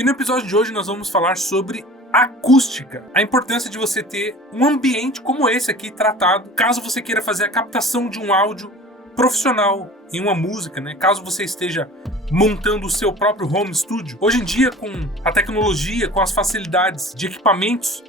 E no episódio de hoje nós vamos falar sobre acústica, a importância de você ter um ambiente como esse aqui tratado, caso você queira fazer a captação de um áudio profissional em uma música, né? Caso você esteja montando o seu próprio home studio. Hoje em dia, com a tecnologia, com as facilidades de equipamentos,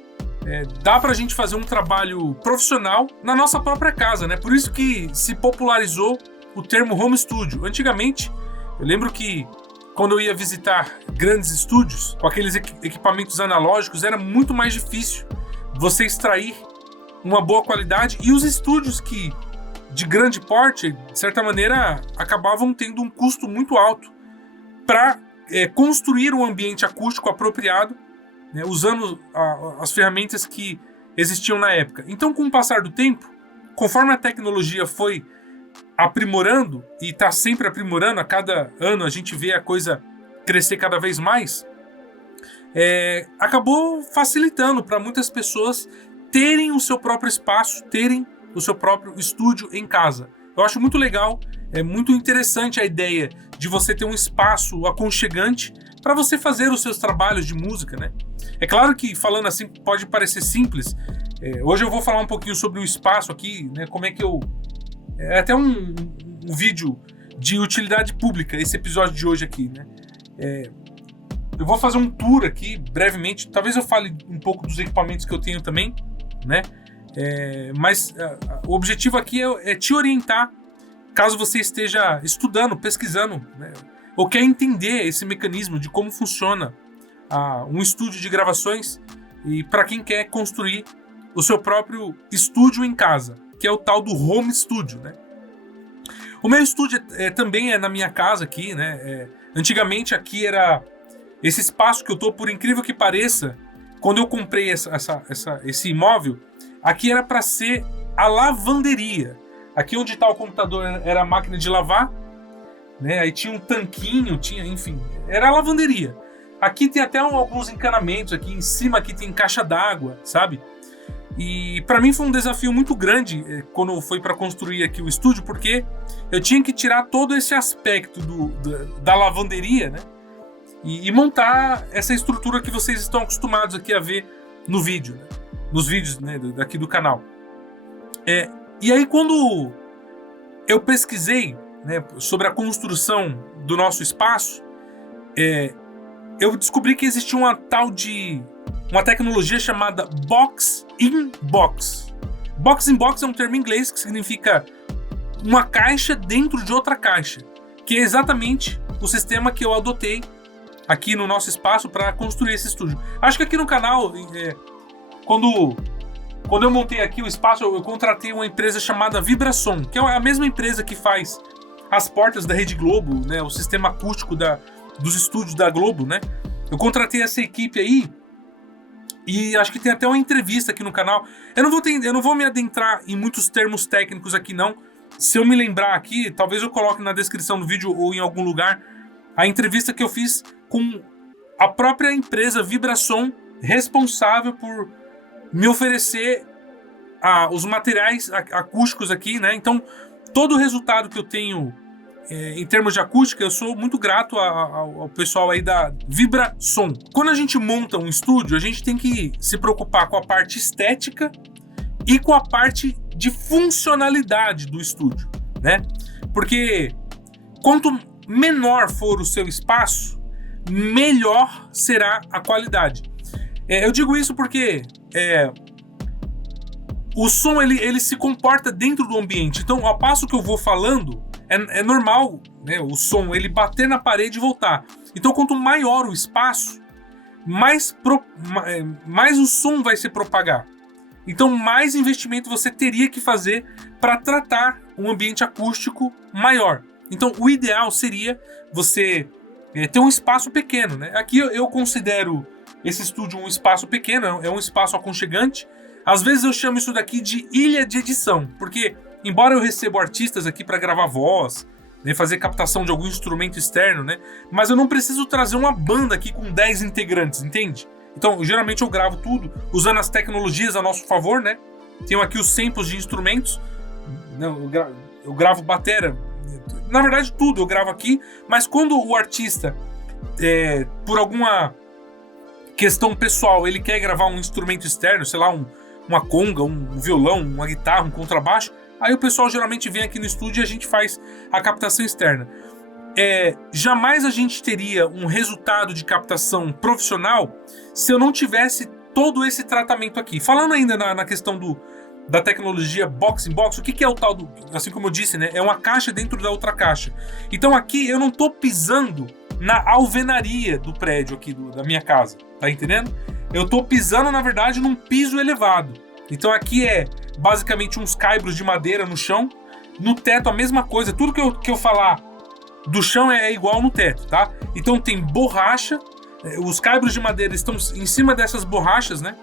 dá pra gente fazer um trabalho profissional na nossa própria casa, né? Por isso que se popularizou o termo home studio. Antigamente, eu lembro que quando eu ia visitar grandes estúdios, com aqueles equipamentos analógicos, era muito mais difícil você extrair uma boa qualidade, e os estúdios que, de grande porte, de certa maneira, acabavam tendo um custo muito alto para construir um ambiente acústico apropriado, né, usando as ferramentas que existiam na época. Então, com o passar do tempo, conforme a tecnologia foi aprimorando, e está sempre aprimorando, a cada ano a gente vê a coisa crescer cada vez mais, acabou facilitando para muitas pessoas terem o seu próprio espaço, terem o seu próprio estúdio em casa. Eu acho muito legal, é muito interessante a ideia de você ter um espaço aconchegante para você fazer os seus trabalhos de música, né? É claro que, falando assim, pode parecer simples. Hoje eu vou falar um pouquinho sobre o espaço aqui, né? Como é que eu... É até um vídeo de utilidade pública, esse episódio de hoje aqui, né? Eu vou fazer um tour aqui, brevemente. Talvez eu fale um pouco dos equipamentos que eu tenho também, né? Mas o objetivo aqui é te orientar, caso você esteja estudando, pesquisando, né? Ou quer entender esse mecanismo de como funciona um estúdio de gravações, e para quem quer construir o seu próprio estúdio em casa, que é o tal do home studio, né? O meu estúdio também é na minha casa aqui, né? Antigamente aqui era esse espaço que eu tô, por incrível que pareça, quando eu comprei esse imóvel, aqui era para ser a lavanderia. Aqui onde está o computador era a máquina de lavar, né? Aí tinha um tanquinho, enfim, era a lavanderia. Aqui tem até alguns encanamentos, aqui em cima aqui tem caixa d'água, sabe? E para mim foi um desafio muito grande quando foi para construir aqui o estúdio, porque eu tinha que tirar todo esse aspecto da lavanderia, né? E montar essa estrutura que vocês estão acostumados aqui a ver no vídeo, né? Nos vídeos, né, daqui do canal. E aí quando eu pesquisei, né, sobre a construção do nosso espaço, eu descobri que existia uma tecnologia chamada Box in Box. Box in Box é um termo em inglês que significa uma caixa dentro de outra caixa, que é exatamente o sistema que eu adotei aqui no nosso espaço para construir esse estúdio. Acho que aqui no canal, quando eu montei aqui o espaço, eu contratei uma empresa chamada Vibrason, que é a mesma empresa que faz as portas da Rede Globo, né, o sistema acústico dos estúdios da Globo, né? Eu contratei essa equipe aí, e acho que tem até uma entrevista aqui no canal. Eu não vou me adentrar em muitos termos técnicos aqui, não. Se eu me lembrar aqui, talvez eu coloque na descrição do vídeo ou em algum lugar a entrevista que eu fiz com a própria empresa Vibrason, responsável por me oferecer os materiais acústicos aqui, né? Então, todo o resultado que eu tenho em termos de acústica, eu sou muito grato ao pessoal aí da Vibrason. Quando a gente monta um estúdio, a gente tem que se preocupar com a parte estética e com a parte de funcionalidade do estúdio, né? Porque quanto menor for o seu espaço, melhor será a qualidade. Eu digo isso porque o som ele se comporta dentro do ambiente. Então, ao passo que eu vou falando, é normal, né, o som ele bater na parede e voltar. Então, quanto maior o espaço, mais o som vai se propagar. Então, mais investimento você teria que fazer para tratar um ambiente acústico maior. Então, o ideal seria você ter um espaço pequeno, né? Aqui eu considero esse estúdio um espaço pequeno, é um espaço aconchegante. Às vezes eu chamo isso daqui de ilha de edição, porque embora eu receba artistas aqui para gravar voz, né, fazer captação de algum instrumento externo, né, mas eu não preciso trazer uma banda aqui com 10 integrantes, entende? Então, geralmente eu gravo tudo usando as tecnologias a nosso favor, né? Tenho aqui os samples de instrumentos, né, eu gravo batera, na verdade tudo eu gravo aqui, mas quando o artista, por alguma questão pessoal, ele quer gravar um instrumento externo, sei lá, uma conga, um violão, uma guitarra, um contrabaixo, aí o pessoal geralmente vem aqui no estúdio e a gente faz a captação externa. Jamais a gente teria um resultado de captação profissional se eu não tivesse todo esse tratamento aqui. Falando ainda na questão da tecnologia box-in-box, o que é o tal do... Assim como eu disse, né? É uma caixa dentro da outra caixa. Então aqui eu não tô pisando na alvenaria do prédio aqui da minha casa, tá entendendo? Eu tô pisando, na verdade, num piso elevado. Então aqui é basicamente uns caibros de madeira no chão. No teto a mesma coisa. Tudo que eu falar do chão é igual no teto, tá? Então tem borracha, os caibros de madeira estão em cima dessas borrachas, né?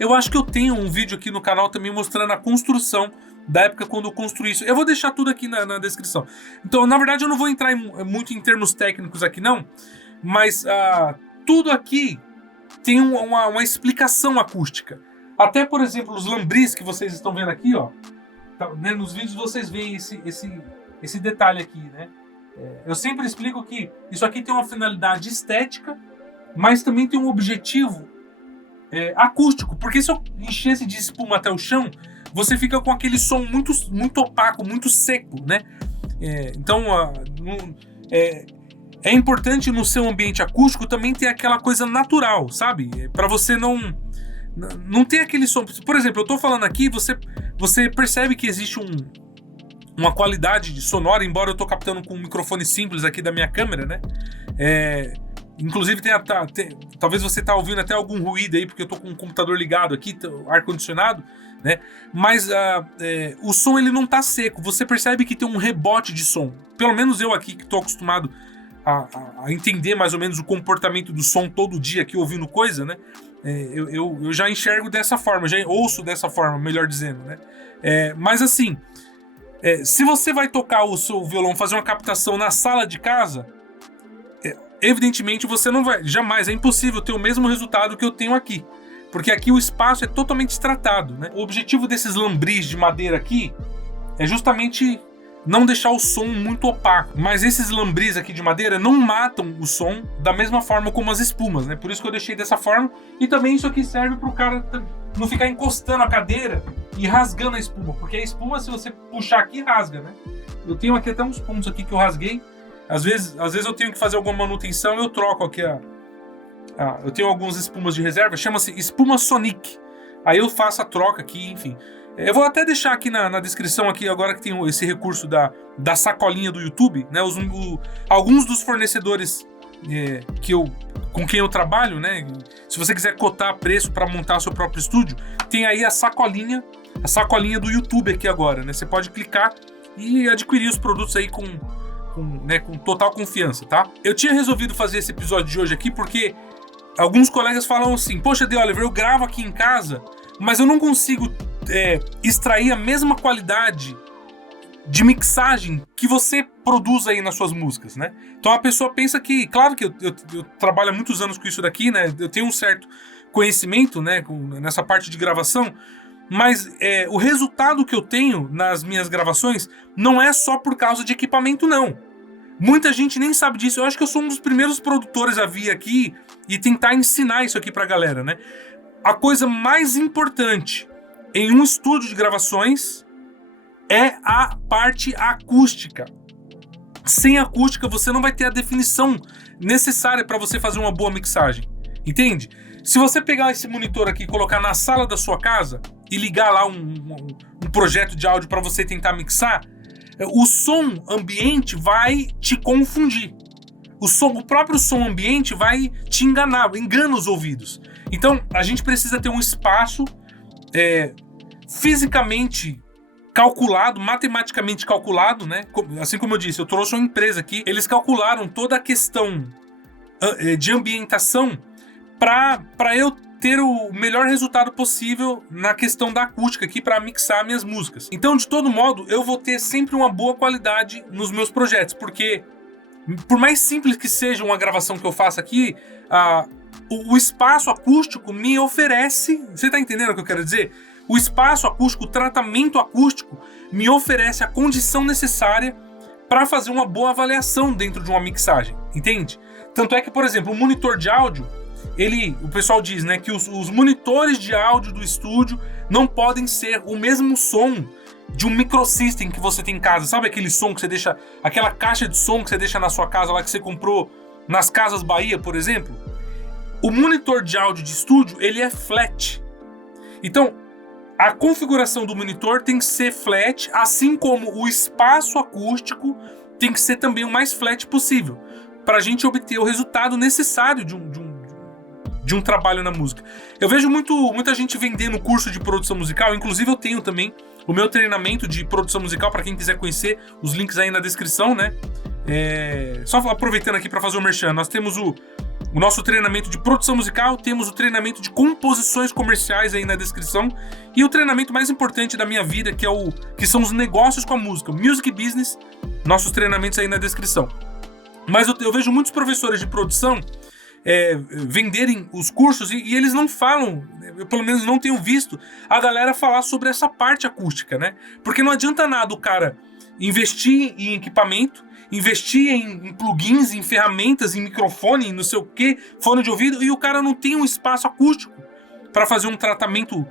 Eu acho que eu tenho um vídeo aqui no canal também mostrando a construção da época quando eu construí isso. Eu vou deixar tudo aqui na descrição. Então, na verdade, eu não vou entrar muito em termos técnicos aqui, não. Mas tudo aqui tem uma explicação acústica. Até, por exemplo, os lambris que vocês estão vendo aqui, ó. Tá, né, nos vídeos vocês veem esse detalhe aqui, né? Eu sempre explico que isso aqui tem uma finalidade estética, mas também tem um objetivo acústico, porque se eu enchesse de espuma até o chão, você fica com aquele som muito, muito opaco, muito seco, né? Então, é importante no seu ambiente acústico também ter aquela coisa natural, sabe? Para você não ter aquele som. Por exemplo, eu tô falando aqui, você percebe que existe uma qualidade sonora, embora eu tô captando com um microfone simples aqui da minha câmera, né? Inclusive talvez você tá ouvindo até algum ruído aí, porque eu tô com o computador ligado aqui, ar-condicionado, né? Mas o som ele não tá seco, você percebe que tem um rebote de som. Pelo menos eu aqui que tô acostumado a entender mais ou menos o comportamento do som todo dia aqui ouvindo coisa, né? Eu já enxergo dessa forma, já ouço dessa forma, melhor dizendo, né? Mas assim, se você vai tocar o seu violão, fazer uma captação na sala de casa, evidentemente você não vai, jamais, é impossível ter o mesmo resultado que eu tenho aqui, porque aqui o espaço é totalmente tratado, né? O objetivo desses lambris de madeira aqui é justamente não deixar o som muito opaco, mas esses lambris aqui de madeira não matam o som da mesma forma como as espumas, né? Por isso que eu deixei dessa forma, e também isso aqui serve para o cara não ficar encostando a cadeira e rasgando a espuma, porque a espuma, se você puxar aqui, rasga, né? Eu tenho aqui até uns pontos aqui que eu rasguei. Às vezes eu tenho que fazer alguma manutenção, eu troco aqui eu tenho algumas espumas de reserva, chama-se espuma Sonic. Aí eu faço a troca aqui, enfim. Eu vou até deixar aqui na descrição aqui, agora que tem esse recurso da sacolinha do YouTube, né? Alguns dos fornecedores com quem eu trabalho, né? Se você quiser cotar preço para montar seu próprio estúdio, tem aí a sacolinha do YouTube aqui agora, né? Você pode clicar e adquirir os produtos aí com total confiança, tá? Eu tinha resolvido fazer esse episódio de hoje aqui porque alguns colegas falam assim: poxa, De Oliver, eu gravo aqui em casa, mas eu não consigo extrair a mesma qualidade de mixagem que você produz aí nas suas músicas, né? Então a pessoa pensa que, claro que eu trabalho há muitos anos com isso daqui, né? Eu tenho um certo conhecimento, né, nessa parte de gravação, mas o resultado que eu tenho nas minhas gravações não é só por causa de equipamento, não. Muita gente nem sabe disso. Eu acho que eu sou um dos primeiros produtores a vir aqui e tentar ensinar isso aqui pra galera, né? A coisa mais importante em um estúdio de gravações é a parte acústica. Sem acústica, você não vai ter a definição necessária para você fazer uma boa mixagem. Entende? Se você pegar esse monitor aqui e colocar na sala da sua casa e ligar lá um projeto de áudio para você tentar mixar, o som ambiente vai te confundir. O próprio som ambiente vai te enganar, engana os ouvidos. Então, a gente precisa ter um espaço fisicamente calculado, matematicamente calculado, né? Assim como eu disse, eu trouxe uma empresa aqui, eles calcularam toda a questão de ambientação para eu ter o melhor resultado possível na questão da acústica aqui para mixar minhas músicas. Então, de todo modo, eu vou ter sempre uma boa qualidade nos meus projetos, porque por mais simples que seja uma gravação que eu faça aqui, o espaço acústico me oferece... Você tá entendendo o que eu quero dizer? O espaço acústico, o tratamento acústico me oferece a condição necessária para fazer uma boa avaliação dentro de uma mixagem, entende? Tanto é que, por exemplo, um monitor de áudio, o pessoal diz, né, que os monitores de áudio do estúdio não podem ser o mesmo som de um microsystem que você tem em casa. Sabe aquele som que você deixa, aquela caixa de som que você deixa na sua casa lá, que você comprou nas Casas Bahia, por exemplo? O monitor de áudio de estúdio, ele é flat. Então, a configuração do monitor tem que ser flat, assim como o espaço acústico tem que ser também o mais flat possível, para a gente obter o resultado necessário de um trabalho na música. Eu vejo muita gente vendendo curso de produção musical, inclusive eu tenho também o meu treinamento de produção musical, para quem quiser conhecer, os links aí na descrição, né? Só aproveitando aqui para fazer o merchan, nós temos o nosso treinamento de produção musical, temos o treinamento de composições comerciais aí na descrição, e o treinamento mais importante da minha vida, que são os negócios com a música, o Music Business, nossos treinamentos aí na descrição. Mas eu vejo muitos professores de produção venderem os cursos e eles não falam, eu pelo menos não tenho visto a galera falar sobre essa parte acústica, né? Porque não adianta nada o cara investir em equipamento, investir em plugins, em ferramentas, em microfone, em não sei o que, fone de ouvido, e o cara não tem um espaço acústico para fazer um tratamento,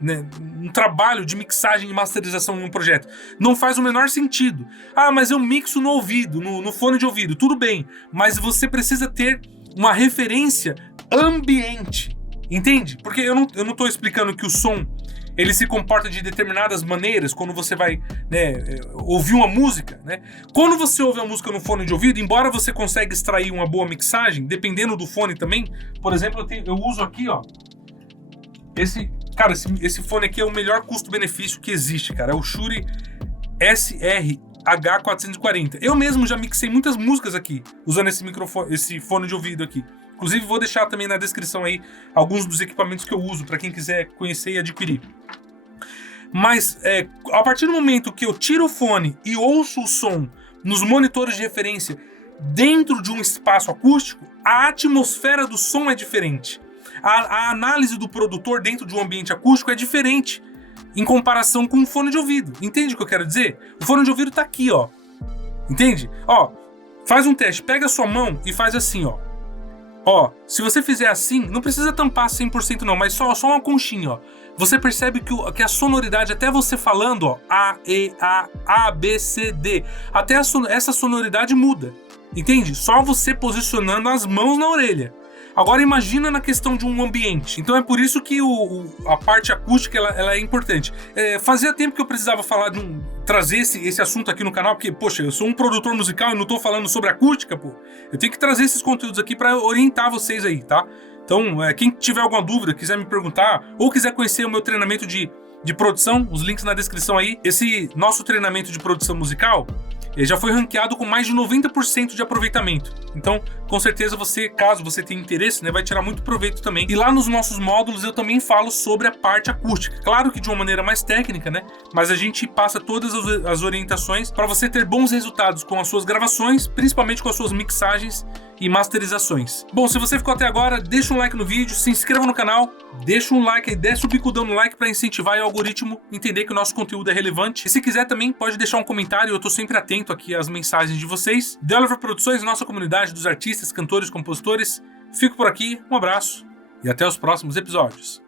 né, um trabalho de mixagem e masterização em um projeto. Não faz o menor sentido. Ah, mas eu mixo no ouvido, no fone de ouvido, tudo bem, mas você precisa ter uma referência ambiente, entende? Porque eu não tô explicando que o som ele se comporta de determinadas maneiras quando você vai, né, ouvir uma música, né? Quando você ouve a música no fone de ouvido, embora você consiga extrair uma boa mixagem, dependendo do fone também, por exemplo, eu uso aqui, ó, esse fone aqui é o melhor custo-benefício que existe, cara, é o Shure SR-H440. Eu mesmo já mixei muitas músicas aqui, usando esse fone de ouvido aqui. Inclusive, vou deixar também na descrição aí alguns dos equipamentos que eu uso, para quem quiser conhecer e adquirir. Mas, a partir do momento que eu tiro o fone e ouço o som nos monitores de referência dentro de um espaço acústico, a atmosfera do som é diferente. A análise do produtor dentro de um ambiente acústico é diferente em comparação com um fone de ouvido. Entende o que eu quero dizer? O fone de ouvido tá aqui, ó. Entende? Ó, faz um teste. Pega a sua mão e faz assim, ó. Ó, se você fizer assim, não precisa tampar 100% não, mas só uma conchinha, ó. Você percebe que a sonoridade, até você falando, ó, A, E, A, B, C, D, até essa sonoridade muda. Entende? Só você posicionando as mãos na orelha. Agora imagina na questão de um ambiente. Então é por isso que a parte acústica ela é importante. Fazia tempo que eu precisava falar trazer esse assunto aqui no canal, porque, poxa, eu sou um produtor musical e não tô falando sobre acústica, pô. Eu tenho que trazer esses conteúdos aqui para orientar vocês aí, tá? Então, quem tiver alguma dúvida, quiser me perguntar, ou quiser conhecer o meu treinamento de produção, os links na descrição aí. Esse nosso treinamento de produção musical, ele já foi ranqueado com mais de 90% de aproveitamento. Então, com certeza caso você tenha interesse, né, vai tirar muito proveito também. E lá nos nossos módulos eu também falo sobre a parte acústica. Claro que de uma maneira mais técnica, né? Mas a gente passa todas as orientações para você ter bons resultados com as suas gravações, principalmente com as suas mixagens e masterizações. Bom, se você ficou até agora, deixa um like no vídeo, se inscreva no canal, deixa um like aí, desce o bicudão no like para incentivar o algoritmo entender que o nosso conteúdo é relevante. E se quiser também, pode deixar um comentário, eu tô sempre atento aqui às mensagens de vocês. The Oliver Produções, nossa comunidade dos artistas, cantores, compositores. Fico por aqui, um abraço e até os próximos episódios.